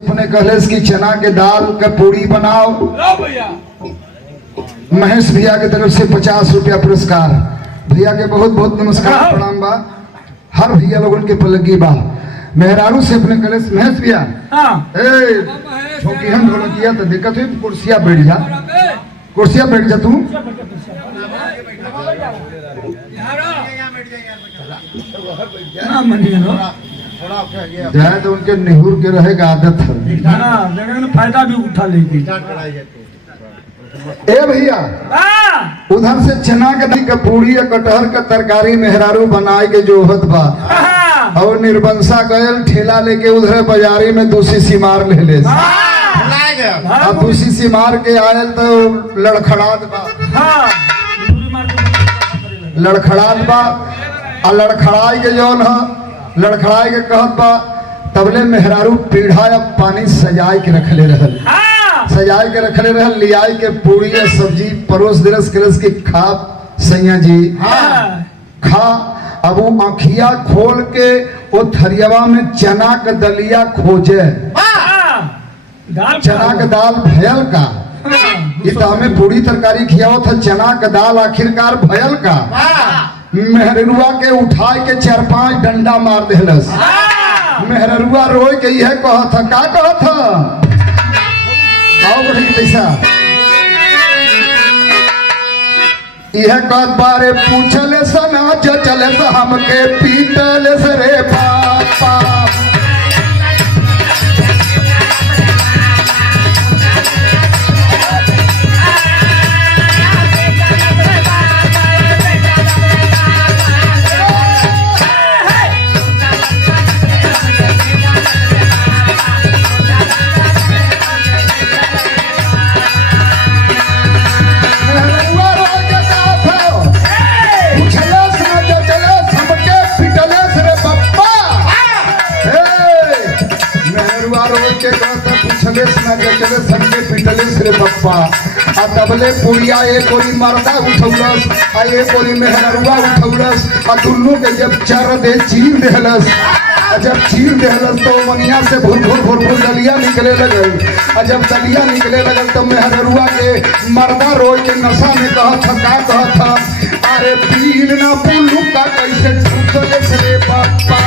अपने कहलेस की चना के दाल का पूरी बनाओ। महेश भैया की तरफ से 50 रुपया पुरस्कार। भैया के बहुत बहुत नमस्कार प्रणाम बा। हर भैया लोगन के पलगी बा। मेहरारू से अपने कहलेस महेश भैया छोकी हम ढोलक किया तो दिक्कत हुई, कुर्सिया बैठ जा, कुर्सिया बैठ जा तू। जाए तो उनके निहुर के रहेगा आदत है, फायदा भी उठा लेगी। ए भैया उधर से चना के दाल का पूरी या कटहर का तरकारी मेहरारू बनाए के जोहत बा। और निर्बंसा गयल ठेला लेके उधर बाजारी में दूसरी सीमार ले ले। अब दूसरी सीमार के आयल तो लड़खड़ात बा, लड़खड़ात बा। आ लड़खड़ाई के जौन है लड़खड़ाई के कहत बा तबले मेहरारू पीढ़ा या पानी सजाए के रखले रहल, सजाए के रखले रहल। लियाई के पूरी या सब्जी परोस दिरस करस के खा सैया जी खा। अब वो आँखिया खोल के वो थरियावा में चना का दलिया खोजे, चना का दाल भयल का। ये तो हमें पूरी तरकारी खियावत था, चना का दाल आखिरकार भयल का। मेहरुआ के उठाए के 4-5 डंडा मार देलस। मेहरुआ रोए के यह कहा था, का कहा था? आओ बढ़ी पैसा यह कहत बारे पूछले सना चले से हमके पीतले से रे पापा। तबले पुड़िया एक गोली मरदा उठौलस आ एक गोली मेहरुआ उठौलस आ दुनू के जब चार दे चीर देहलस। जब चीर देहलस तो मनिया से भुर भुर भुर भुर दलिया निकले लगल। और जब दलिया निकले लगल तो मेहरुआ के मरदा रोई के नशा में कहत था, का कहत था? अरे पीन ना पुल्लू का कैसे छूटले से रे बापा।